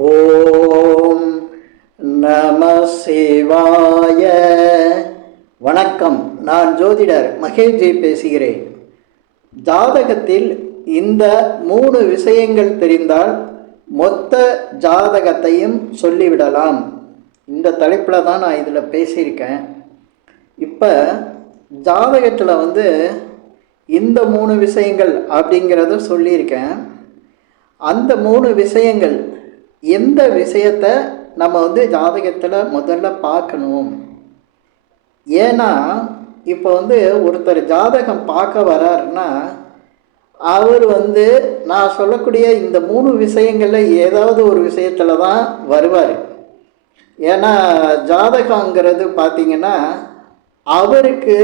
ஓம் நம சிவாய. வணக்கம். நான் ஜோதிடர் மகேஷ்ஜி பேசுகிறேன். ஜாதகத்தில் இந்த 3 விஷயங்கள் தெரிந்தால் மொத்த ஜாதகத்தையும் சொல்லிவிடலாம். இந்த தலைப்பில் தான் நான் இதில் பேசியிருக்கேன். இப்போ ஜாதகத்தில் இந்த 3 விஷயங்கள் அப்படிங்கிறத சொல்லியிருக்கேன். அந்த 3 விஷயங்கள் எந்த விஷயத்தை நம்ம ஜாதகத்தில் முதல்ல பார்க்கணும். ஏன்னா இப்போ ஒருத்தர் ஜாதகம் பார்க்க வராருன்னா அவர் நான் சொல்லக்கூடிய இந்த 3 விஷயங்களில் ஏதாவது ஒரு விஷயத்தில் தான் வருவார். ஏன்னா ஜாதகங்கிறது பார்த்திங்கன்னா அவருக்கு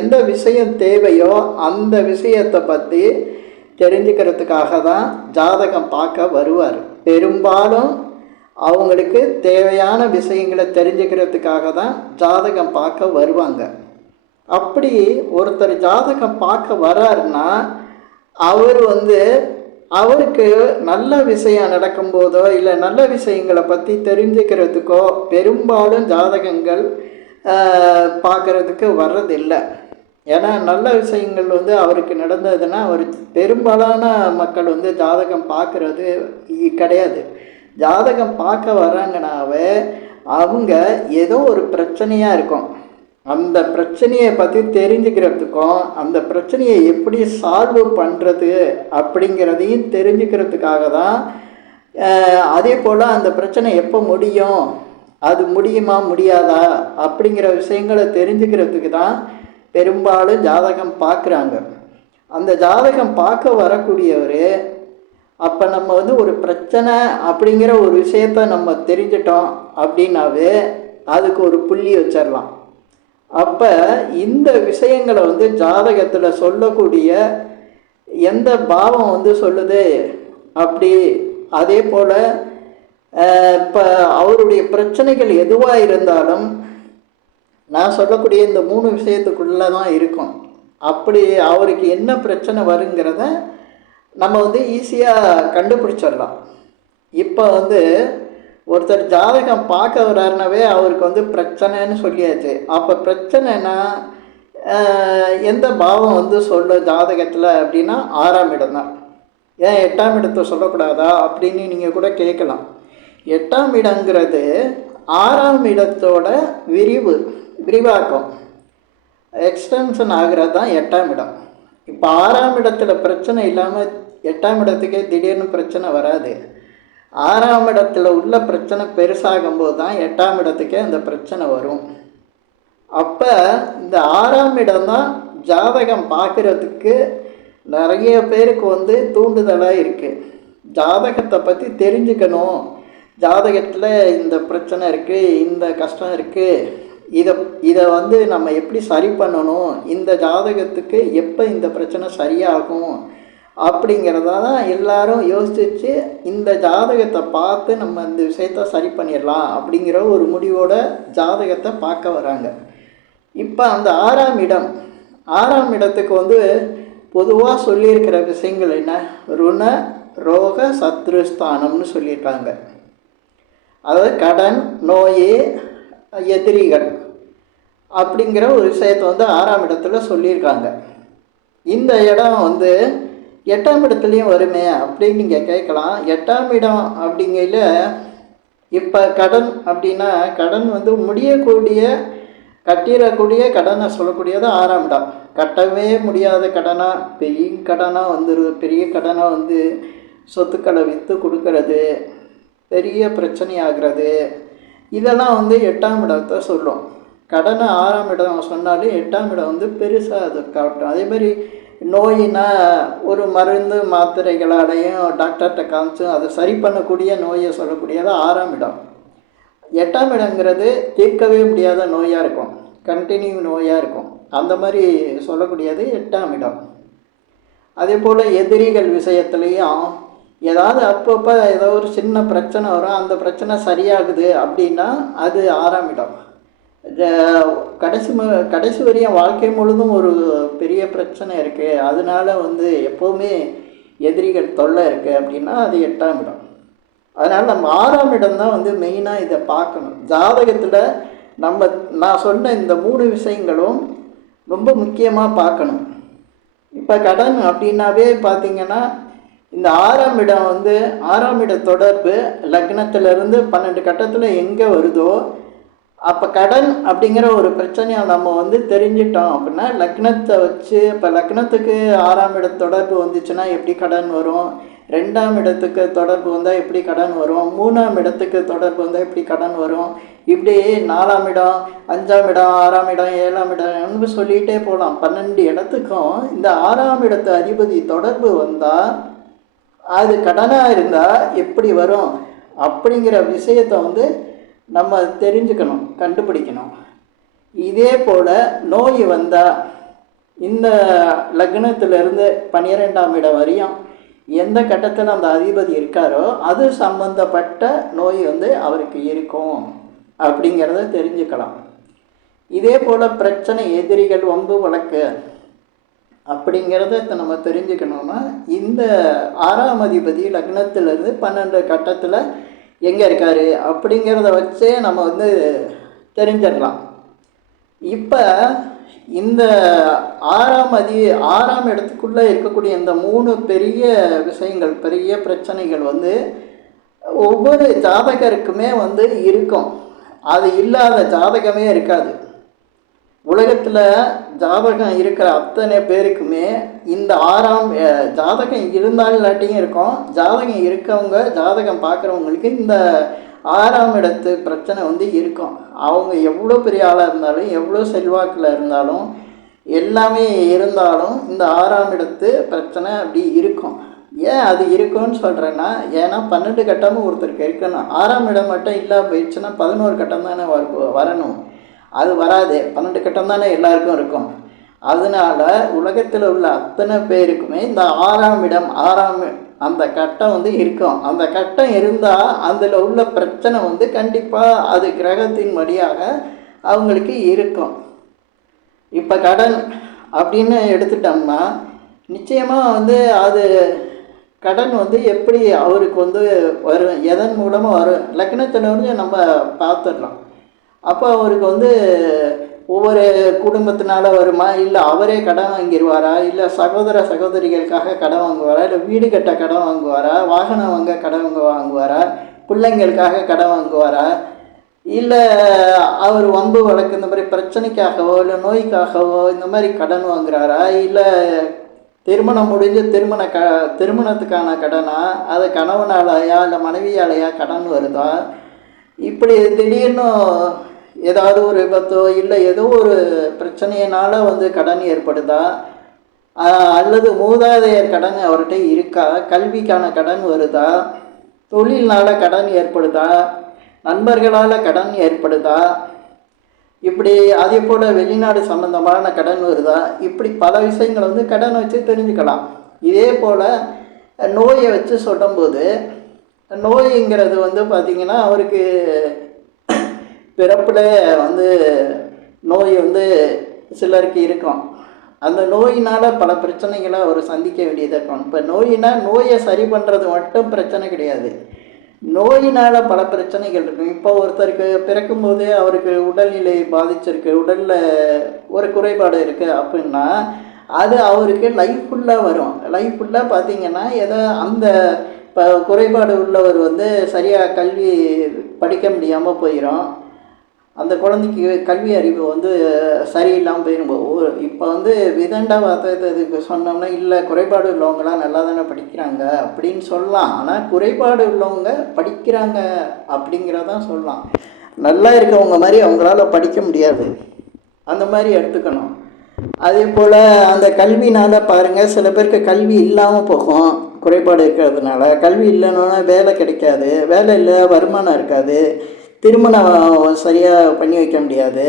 எந்த விஷயம் தேவையோ அந்த விஷயத்தை பற்றி தெரிஞ்சுக்கிறதுக்காக தான் ஜாதகம் பார்க்க வருவார். பெரும்பாலும் அவங்களுக்கு தேவையான விஷயங்களை தெரிஞ்சுக்கிறதுக்காக தான் ஜாதகம் பார்க்க வருவாங்க. அப்படி ஒருத்தர் ஜாதகம் பார்க்க வராருன்னா அவர் அவருக்கு நல்ல விஷயம் நடக்கும்போதோ இல்லை நல்ல விஷயங்களை பற்றி தெரிஞ்சுக்கிறதுக்கோ பெரும்பாலும் ஜாதகங்கள் பார்க்குறதுக்கு வர்றதில்லை. ஏன்னா நல்ல விஷயங்கள் அவருக்கு நடந்ததுன்னா அவர் பெரும்பாலான மக்கள் ஜாதகம் பார்க்குறது கிடையாது. ஜாதகம் பார்க்க வராங்கனாவே அவங்க ஏதோ ஒரு பிரச்சனையாக இருக்கும். அந்த பிரச்சனையை பற்றி தெரிஞ்சுக்கிறதுக்கும் அந்த பிரச்சனையை எப்படி சால்வ் பண்ணுறது அப்படிங்கிறதையும் தெரிஞ்சுக்கிறதுக்காக தான். அதே போல் அந்த பிரச்சனை எப்போ முடியும், அது முடியுமா முடியாதா அப்படிங்கிற விஷயங்களை தெரிஞ்சுக்கிறதுக்கு தான் பெரும்பாலும் ஜாதகம் பார்க்குறாங்க. அந்த ஜாதகம் பார்க்க வரக்கூடியவர் அப்போ நம்ம ஒரு பிரச்சனை அப்படிங்கிற ஒரு விஷயத்த நம்ம தெரிஞ்சிட்டோம் அப்படின்னாவே அதுக்கு ஒரு புள்ளி வச்சிடலாம். அப்போ இந்த விஷயங்களை ஜாதகத்தில் சொல்லக்கூடிய எந்த பாவம் சொல்லுது அப்படி. அதே போல் இப்போ அவருடைய பிரச்சனைகள் எதுவாக இருந்தாலும் நான் சொல்லக்கூடிய இந்த 3 விஷயத்துக்குள்ளே தான் இருக்கும். அப்படி அவருக்கு என்ன பிரச்சனை வருங்கிறத நம்ம ஈஸியாக கண்டுபிடிச்சிடலாம். இப்போ ஒருத்தர் ஜாதகம் பார்க்க வர்றாருனாவே அவருக்கு பிரச்சனைன்னு சொல்லியாச்சு. அப்போ பிரச்சனைனா எந்த பாவம் சொல்ல ஜாதகத்தில் அப்படின்னா 6ஆம் இடம் தான். ஏன் 8ஆம் இடத்தை சொல்லக்கூடாதா அப்படின்னு நீங்கள் கூட கேட்கலாம். 8ஆம் இடங்கிறது 6ஆம் இடத்தோட விரிவாக்கம் எக்ஸ்டென்ஷன் ஆகிறது தான் 8ஆம் இடம். இப்போ 6ஆம் இடத்துல பிரச்சனை இல்லாமல் 8ஆம் இடத்துக்கே திடீர்னு பிரச்சனை வராது. 6ஆம் இடத்துல உள்ள பிரச்சனை பெருசாகும்போது தான் 8ஆம் இடத்துக்கே அந்த பிரச்சனை வரும். அப்போ இந்த 6ஆம் இடம் தான் ஜாதகம் பார்க்குறதுக்கு நிறைய பேருக்கு தூண்டுதலாக இருக்குது. ஜாதகத்தை பற்றி தெரிஞ்சுக்கணும், ஜாதகத்தில் இந்த பிரச்சனை இருக்குது, இந்த கஷ்டம் இருக்குது, இதை நம்ம எப்படி சரி பண்ணணும், இந்த ஜாதகத்துக்கு எப்போ இந்த பிரச்சனை சரியாகும் அப்படிங்கிறத தான் எல்லாரும் யோசிச்சு இந்த ஜாதகத்தை பார்த்து நம்ம இந்த விஷயத்த சரி பண்ணிடலாம் அப்படிங்கிற ஒரு முடிவோட ஜாதகத்தை பார்க்க வராங்க. இப்போ அந்த 6ஆம் இடத்துக்கு பொதுவாக சொல்லியிருக்கிற விஷயங்கள் என்ன, ருண ரோக சத்ருஸ்தானம்னு சொல்லியிருக்காங்க. அதாவது கடன், நோய், எதிரிகள் அப்படிங்கிற ஒரு விஷயத்தை 6ஆம் இடத்துல சொல்லியிருக்காங்க. இந்த இடம் 8ஆம் இடத்துலையும் வருமே அப்படின்னு நீங்கள் கேட்கலாம். 8ஆம் இடம் அப்படிங்கையில் இப்போ கடன் அப்படின்னா கடன் முடியக்கூடிய கட்டிடக்கூடிய கடனை சொல்லக்கூடியது 6ஆம் இடம். கட்டவே முடியாத கடனாக பெரிய கடனாக வந்துடுது. பெரிய கடனாக சொத்துக்களை விற்று கொடுக்கறது, பெரிய பிரச்சனையாகிறது, இதெல்லாம் 8ஆம் இடத்தை சொல்லும். கடனை 6ஆம் இடம் சொன்னாலே 8ஆம் இடம் பெருசாக அது காட்டும். அதேமாதிரி நோயினா ஒரு மருந்து மாத்திரைகளாலையும் டாக்டர்கிட்ட காமிச்சும் அதை சரி பண்ணக்கூடிய நோயை சொல்லக்கூடியது 6ஆம் இடம். 8ஆம் இடங்கிறது தீர்க்கவே முடியாத நோயாக இருக்கும், கண்டினியூ நோயாக இருக்கும். அந்த மாதிரி சொல்லக்கூடியது 8ஆம் இடம். அதே போல் எதிரிகள் விஷயத்துலேயும் ஏதாவது அப்பப்போ ஏதோ ஒரு சின்ன பிரச்சனை வரும், அந்த பிரச்சனை சரியாகுது அப்படின்னா அது 6ஆம் இடம். கடைசி வரையும் வாழ்க்கை முழுதும் ஒரு பெரிய பிரச்சனை இருக்குது, அதனால எப்போவுமே எதிரிகள் தொல்லை இருக்குது அப்படின்னா அது 8ஆம் இடம். அதனால் நம்ம 6ஆம் இடம் தான் வந்து மெயினாக இதை பார்க்கணும். ஜாதகத்தில் நான் சொன்ன இந்த 3 விஷயங்களும் ரொம்ப முக்கியமாக பார்க்கணும். இப்போ கடன் அப்படின்னாவே பார்த்திங்கன்னா இந்த 6ஆம் இடம் வந்து 6ஆம் இட தொடர்பு லக்னத்திலிருந்து 12 கட்டத்தில் எங்கே வருதோ அப்போ கடன் அப்படிங்கிற ஒரு பிரச்சனையை நம்ம வந்து தெரிஞ்சிட்டோம் அப்படின்னா லக்னத்தை வச்சு இப்போ லக்னத்துக்கு 6ஆம் இட தொடர்பு வந்துச்சுன்னா எப்படி கடன் வரும், 2ஆம் இடத்துக்கு தொடர்பு வந்தால் எப்படி கடன் வரும், 3ஆம் இடத்துக்கு தொடர்பு வந்தால் எப்படி கடன் வரும், இப்படி 4ஆம் இடம் 5ஆம் இடம் 6ஆம் இடம் 7ஆம் இடம்னு சொல்லிகிட்டே போகலாம். 12 இடத்துக்கும் இந்த 6ஆம் இடத்து அதிபதி தொடர்பு வந்தால் அது கடனாக இருந்தால் எப்படி வரும் அப்படிங்கிற விஷயத்தை வந்து நம்ம தெரிஞ்சுக்கணும், கண்டுபிடிக்கணும். இதே போல் நோய் வந்தால் இந்த லக்னத்திலிருந்து 12ஆம் இடம் வரையும் எந்த கட்டத்தில் அந்த அதிபதி இருக்காரோ அது சம்பந்தப்பட்ட நோய் வந்து அவருக்கு இருக்கும் அப்படிங்கிறத தெரிஞ்சுக்கலாம். இதே போல் பிரச்சனை, எதிரிகள், வம்பு வழக்கு அப்படிங்கிறத நம்ம தெரிஞ்சுக்கணும்னா இந்த 6ஆம் அதிபதி லக்னத்திலிருந்து 12 கட்டத்தில் எங்கே இருக்கார் அப்படிங்கிறத வச்சே நம்ம வந்து தெரிஞ்சிடலாம். இப்போ இந்த 6ஆம் இடத்துக்குள்ளே இருக்கக்கூடிய இந்த 3 பெரிய விஷயங்கள், பெரிய பிரச்சனைகள் வந்து ஒவ்வொரு ஜாதகருக்குமே வந்து இருக்கும். அது இல்லாத ஜாதகமே இருக்காது. உலகத்தில் ஜாதகம் இருக்கிற அத்தனை பேருக்குமே இந்த 6ஆம் ஜாதகம் இருந்தாலும் இல்லாட்டியும் இருக்கும். ஜாதகம் இருக்கவங்க, ஜாதகம் பார்க்குறவங்களுக்கு இந்த 6ஆம் இடத்து பிரச்சனை வந்து இருக்கும். அவங்க எவ்வளோ பெரிய ஆளாக இருந்தாலும், எவ்வளோ செல்வாக்கில் இருந்தாலும், எல்லாமே இருந்தாலும் இந்த 6ஆம் இடத்து பிரச்சனை அப்படி இருக்கும். ஏன் அது இருக்கும்னு சொல்கிறேன்னா, ஏன்னா 12 கட்டமும் ஒருத்தருக்கு இருக்கணும். 6ஆம் இடம் மட்டும் இல்லை போயிடுச்சுன்னா 11 கட்டம் தானே வரணும். அது வராது. 12 கட்டம் தானே எல்லாருக்கும் இருக்கும். அதனால் உலகத்தில் உள்ள அத்தனை பேருக்குமே இந்த 6ஆம் இடம், 6ஆம் அந்த கட்டம் வந்து இருக்கும். அந்த கட்டம் இருந்தால் அதில் உள்ள பிரச்சனை வந்து கண்டிப்பாக அது கிரகத்தின் வழியாக அவங்களுக்கு இருக்கும். இப்போ கடன் அப்படின்னு எடுத்துட்டோம்னா நிச்சயமாக வந்து அது கடன் வந்து எப்படி அவருக்கு வந்து வரும், எதன் மூலமாக வரும், லக்னத்தில் வந்து நம்ம பார்த்துடலாம். அப்போ அவருக்கு வந்து ஒவ்வொரு குடும்பத்தினால வருமா, இல்லை அவரே கடன் வாங்கிடுவாரா, இல்லை சகோதர சகோதரிகளுக்காக கடன் வாங்குவாரா, இல்லை வீடு கட்ட கடன் வாங்குவாரா, வாகனம் வாங்க கடன் வாங்குவாரா, பிள்ளைங்களுக்காக கடன் வாங்குவாரா, இல்லை அவர் வம்பு வழக்கு இந்த மாதிரி பிரச்சனைக்காகவோ இல்லை நோய்க்காகவோ இந்த மாதிரி கடன் வாங்குறாரா, இல்லை திருமணம் முடிஞ்சு திருமணத்துக்கான கடனா, அது கணவனாலையா இல்லை மனைவியாலையா கடன் வருதா, இப்படி திடீர்னு ஏதாவது ஒரு விபத்தோ இல்லை ஏதோ ஒரு பிரச்சனையினால் வந்து கடன் ஏற்படுதா, அல்லது மூதாதையர் கடன் அவர்கிட்ட இருக்கா, கல்விக்கான கடன் வருதா, தொழில்னால் கடன் ஏற்படுதா, நண்பர்களால் கடன் ஏற்படுதா, இப்படி அதே போல் வெளிநாடு சம்பந்தமான கடன் வருதா, இப்படி பல விஷயங்களை வந்து கடன் வச்சு தெரிஞ்சுக்கலாம். இதே போல் நோயை வச்சு சொல்லும்போது நோய்ங்கிறது வந்து பார்த்திங்கன்னா அவருக்கு பிறப்பில் வந்து நோய் வந்து சிலருக்கு இருக்கும். அந்த நோயினால் பல பிரச்சனைகளை அவர் சந்திக்க வேண்டியதாக இருக்கும். இப்போ நோயை சரி பண்ணுறது மட்டும் பிரச்சனை கிடையாது, நோயினால் பல பிரச்சனைகள் இருக்கும். இப்போ ஒருத்தருக்கு பிறக்கும்போதே அவருக்கு உடல்நிலை பாதிச்சிருக்கு, உடலில் ஒரு குறைபாடு இருக்குது அப்படின்னா அது அவருக்கு லைஃப் ஃபுல்லாக வரும். லைஃப் ஃபுல்லாக பார்த்திங்கன்னா அந்த இப்போ குறைபாடு உள்ளவர் வந்து சரியாக கல்வி படிக்க முடியாமல் போயிடும். அந்த குழந்தைக்கு கல்வி அறிவு வந்து சரியில்லாமல் போயிடும்போது இப்போ வந்து விதண்டா வார்த்தைக்கு சொன்னோம்னா இல்லை குறைபாடு உள்ளவங்களாம் நல்லா தானே படிக்கிறாங்க அப்படின்னு சொல்லலாம். ஆனால் குறைபாடு உள்ளவங்க படிக்கிறாங்க அப்படிங்கிறதான் சொல்லலாம். நல்லா இருக்கவங்க மாதிரி அவங்களால படிக்க முடியாது, அந்த மாதிரி எடுத்துக்கணும். அதே போல் அந்த கல்வினால் பாருங்கள், சில பேருக்கு கல்வி இல்லாமல் போகும். குறைபாடு இருக்கிறதுனால கல்வி இல்லைன்னா வேலை கிடைக்காது, வேலை இல்லை வருமானம் இருக்காது, திருமணம் சரியாக பண்ணி வைக்க முடியாது.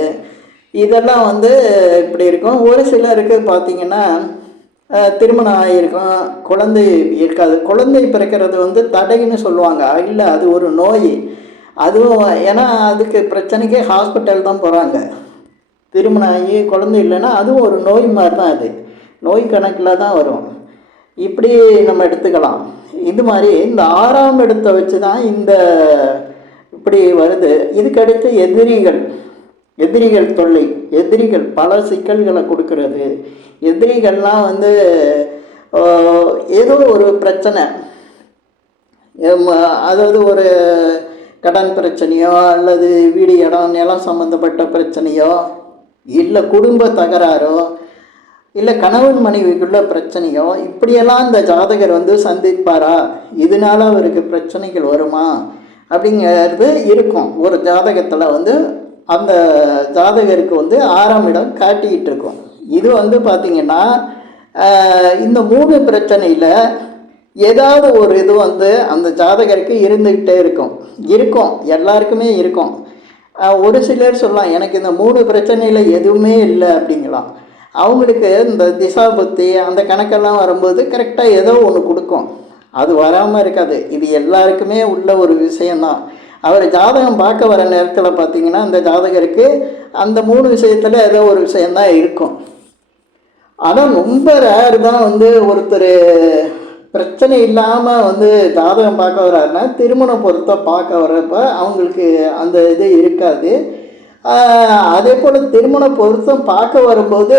இதெல்லாம் வந்து இப்படி இருக்கும். ஒரு சிலருக்கு பார்த்திங்கன்னா திருமணம் ஆகியிருக்கும், குழந்தை இருக்காது. குழந்தை பிறக்கிறது வந்து தடைன்னு சொல்லுவாங்க. இல்லை, அது ஒரு நோய். அதுவும் ஏன்னா அதுக்கு பிரச்சனைக்கே ஹாஸ்பிட்டல் தான் போகிறாங்க. திருமணம் ஆகி குழந்தை இல்லைன்னா அதுவும் ஒரு நோய் மாதிரி தான், அது நோய் கணக்கில் தான் வரும். இப்படி நம்ம எடுத்துக்கலாம். இது மாதிரி இந்த 6ஆம் இடத்தை வச்சு தான் இந்த இப்படி வருது. இதுக்கடுத்து எதிரிகள் தொல்லை, எதிரிகள் பல சிக்கல்களை கொடுக்கறது. எதிரிகள்லாம் வந்து ஏதோ ஒரு பிரச்சனை, அதாவது ஒரு கடன் பிரச்சனையோ அல்லது வீடு இடம் நிலம் சம்மந்தப்பட்ட பிரச்சனையோ இல்லை குடும்ப தகராறோ இல்லை கணவன் மனைவிக்குள்ள பிரச்சனையோ இப்படியெல்லாம் இந்த ஜாதகர் வந்து சந்திப்பாரா, இதனால அவருக்கு பிரச்சனைகள் வருமா அப்படிங்கிறது இருக்கும். ஒரு ஜாதகத்தில் வந்து அந்த ஜாதகருக்கு வந்து 6ஆம் இடம் காட்டிக்கிட்டு இருக்கும். இது வந்து பார்த்திங்கன்னா இந்த 3 பிரச்சனையில் ஏதாவது ஒரு இது வந்து அந்த ஜாதகருக்கு இருந்துக்கிட்டே இருக்கும். எல்லாருக்குமே இருக்கும். ஒரு சிலர் சொல்லலாம் எனக்கு இந்த 3 பிரச்சனையில் எதுவுமே இல்லை அப்படிங்கலாம். அவங்களுக்கு இந்த திசா புத்தி அந்த கணக்கெல்லாம் வரும்போது கரெக்டாக ஏதோ ஒன்று கொடுக்கும், அது வராமல் இருக்காது. இது எல்லாருக்குமே உள்ள ஒரு விஷயந்தான். அவர் ஜாதகம் பார்க்க வர நேரத்தில் பார்த்திங்கன்னா அந்த ஜாதகருக்கு அந்த 3 விஷயத்தில் ஏதோ ஒரு விஷயந்தான் இருக்கும். ஆனால் ரொம்ப ரேர் தான் வந்து ஒருத்தர் பிரச்சனை இல்லாமல் வந்து ஜாதகம் பார்க்க வர்றாருன்னா திருமண பொருத்தம் பார்க்க வர்றப்ப அவங்களுக்கு அந்த இது இருக்காது. அதே போல் திருமண பொருத்தம் பார்க்க வரும்போது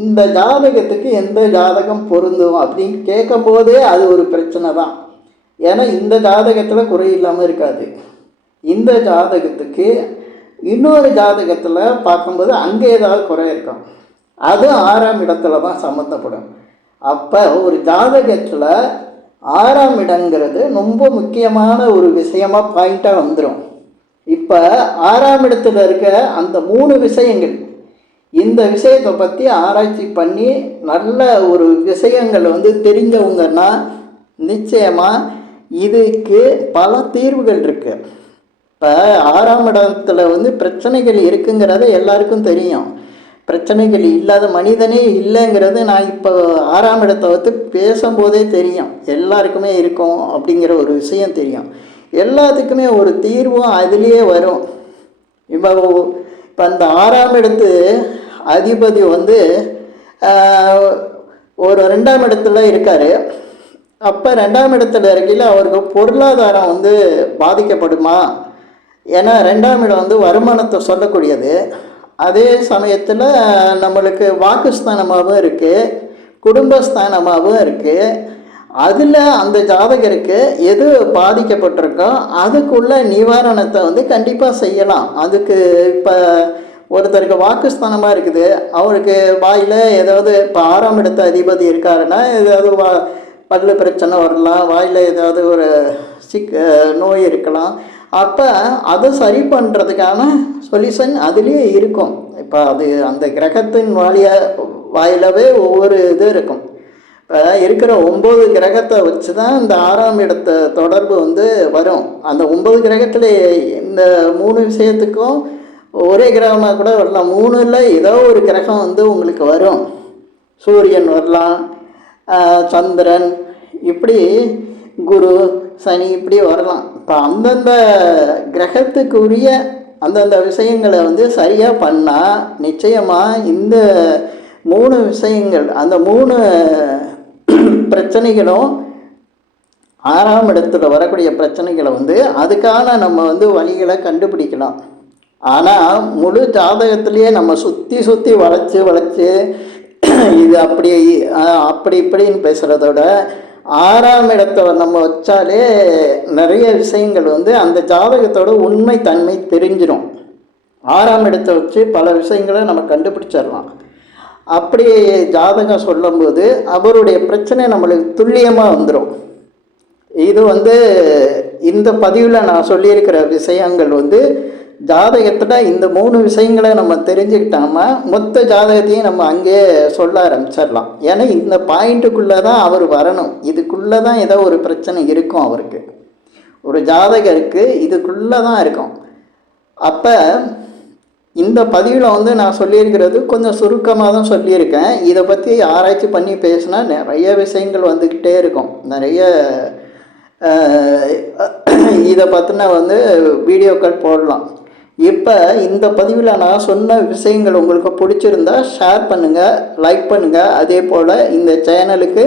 இந்த ஜாதகத்துக்கு எந்த ஜாதகம் பொருந்தும் அப்படின்னு கேட்கும் போதே அது ஒரு பிரச்சனை தான். ஏன்னா இந்த ஜாதகத்தில் குறை இல்லாமல் இருக்காது. இந்த ஜாதகத்துக்கு இன்னொரு ஜாதகத்தில் பார்க்கும்போது அங்கே ஏதாவது குறை இருக்கும், அது 6ஆம் இடத்துல தான் சம்மந்தப்படும். அப்போ ஒரு ஜாதகத்தில் 6ஆம் இடங்கிறது ரொம்ப முக்கியமான ஒரு விஷயமாக பாயிண்ட்டாக வந்துடும். இப்போ 6ஆம் இடத்துல இருக்க அந்த 3 விஷயங்கள், இந்த விஷயத்தை பற்றி ஆராய்ச்சி பண்ணி நல்ல ஒரு விஷயங்கள் வந்து தெரிஞ்சவங்கன்னா நிச்சயமாக இதுக்கு பல தீர்வுகள் இருக்குது. இப்போ 6ஆம் இடத்துல வந்து பிரச்சனைகள் இருக்குங்கிறத எல்லாருக்கும் தெரியும். பிரச்சனைகள் இல்லாத மனிதனே இல்லைங்கிறது நான் இப்போ 6ஆம் இடத்தை வந்து பேசும்போதே தெரியும். எல்லாருக்குமே இருக்கும் அப்படிங்கிற ஒரு விஷயம் தெரியும். எல்லாத்துக்குமே ஒரு தீர்வும் அதுலேயே வரும். இப்போ அந்த 6ஆம் இடத்து அதிபதி வந்து ஒரு 2ஆம் இடத்துல இருக்கார். அப்போ 2ஆம் இடத்துல இருக்கையில் அவருக்கு பொருளாதாரம் வந்து பாதிக்கப்படுமா? ஏன்னா 2ஆம் இடம் வந்து வருமானத்தை சொல்லக்கூடியது. அதே சமயத்தில் நம்மளுக்கு வாக்குஸ்தானமாகவும் இருக்குது, குடும்பஸ்தானமாகவும் இருக்குது. அதில் அந்த ஜாதகருக்கு எது பாதிக்கப்பட்டிருக்கோ அதுக்குள்ள நிவாரணத்தை வந்து கண்டிப்பாக செய்யலாம். அதுக்கு இப்போ ஒருத்தருக்கு வாக்குஸ்தானமாக இருக்குது, அவருக்கு வாயில் ஏதாவது இப்போ 6ஆம் இடத்து அதிபதி இருக்காருன்னா ஏதாவது பல்லு பிரச்சனை வரலாம், வாயில் ஏதாவது ஒரு நோய் இருக்கலாம். அப்போ அதை சரி பண்ணுறதுக்கான சொல்யூஷன் அதுலேயே இருக்கும். இப்போ அது அந்த கிரகத்தின் வாயிலவே ஒவ்வொரு இது இருக்கும். இப்போ இருக்கிற 9 கிரகத்தை வச்சு தான் இந்த 6ஆம் இடத்த தொடர்பு வந்து வரும். அந்த 9 கிரகத்தில் இந்த 3 விஷயத்துக்கும் ஒரே கிரகமாக கூட வரலாம். 3ல் ஏதோ ஒரு கிரகம் வந்து உங்களுக்கு வரும். சூரியன் வரலாம், சந்திரன், இப்படி குரு, சனி, இப்படி வரலாம். இப்போ அந்தந்த கிரகத்துக்குரிய அந்தந்த விஷயங்களை வந்து சரியாக பண்ணால் நிச்சயமாக இந்த 3 விஷயங்கள், அந்த 3 பிரச்சனைகளும் 6ஆம் இடத்துல வரக்கூடிய பிரச்சனைகளை வந்து அதுக்கான நம்ம வந்து வழிகளை கண்டுபிடிக்கலாம். ஆனால் முழு ஜாதகத்திலேயே நம்ம சுற்றி வளைச்சு இது அப்படி இப்படின்னு பேசுகிறதோட 6ஆம் இடத்தை நம்ம வச்சாலே நிறைய விஷயங்கள் வந்து அந்த ஜாதகத்தோட உண்மை தன்மை தெரிஞ்சிடும். 6ஆம் இடத்தை வச்சு பல விஷயங்களை நம்ம கண்டுபிடிச்சிடலாம். அப்படி ஜாதகம் சொல்லும்போது அவருடைய பிரச்சனை நம்மளுக்கு துல்லியமாக வந்துடும். இது வந்து இந்த பதிவில் நான் சொல்லியிருக்கிற விஷயங்கள் வந்து ஜாதகத்தில் இந்த 3 விஷயங்களை நம்ம தெரிஞ்சுக்கிட்டோம்னா மொத்த ஜாதகத்தையும் நம்ம அங்கே சொல்ல ஆரம்பிச்சிடலாம். ஏன்னா இந்த பாயிண்ட்டுக்குள்ளே தான் அவர் வரணும். இதுக்குள்ளே தான் ஏதோ ஒரு பிரச்சனை இருக்கும் அவருக்கு. ஒரு ஜாதகருக்கு இதுக்குள்ளே தான் இருக்கும். அப்போ இந்த பதிவில் வந்து நான் சொல்லியிருக்கிறது கொஞ்சம் சுருக்கமாக தான் சொல்லியிருக்கேன். இதை பற்றி ஆராய்ச்சி பண்ணி பேசினா நிறைய விஷயங்கள் வந்துக்கிட்டே இருக்கும். நிறைய இதை பற்றின வந்து வீடியோக்கள் போடலாம். இப்போ இந்த பதிவில் நான் சொன்ன விஷயங்கள் உங்களுக்கு பிடிச்சிருந்தா ஷேர் பண்ணுங்கள், லைக் பண்ணுங்கள். அதே போல் இந்த சேனலுக்கு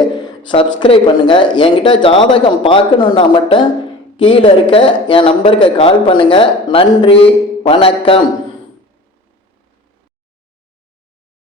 சப்ஸ்கிரைப் பண்ணுங்கள். என்கிட்ட ஜாதகம் பார்க்கணுன்னா மட்டும் கீழே இருக்க என் நம்பருக்கு கால் பண்ணுங்கள். நன்றி, வணக்கம்.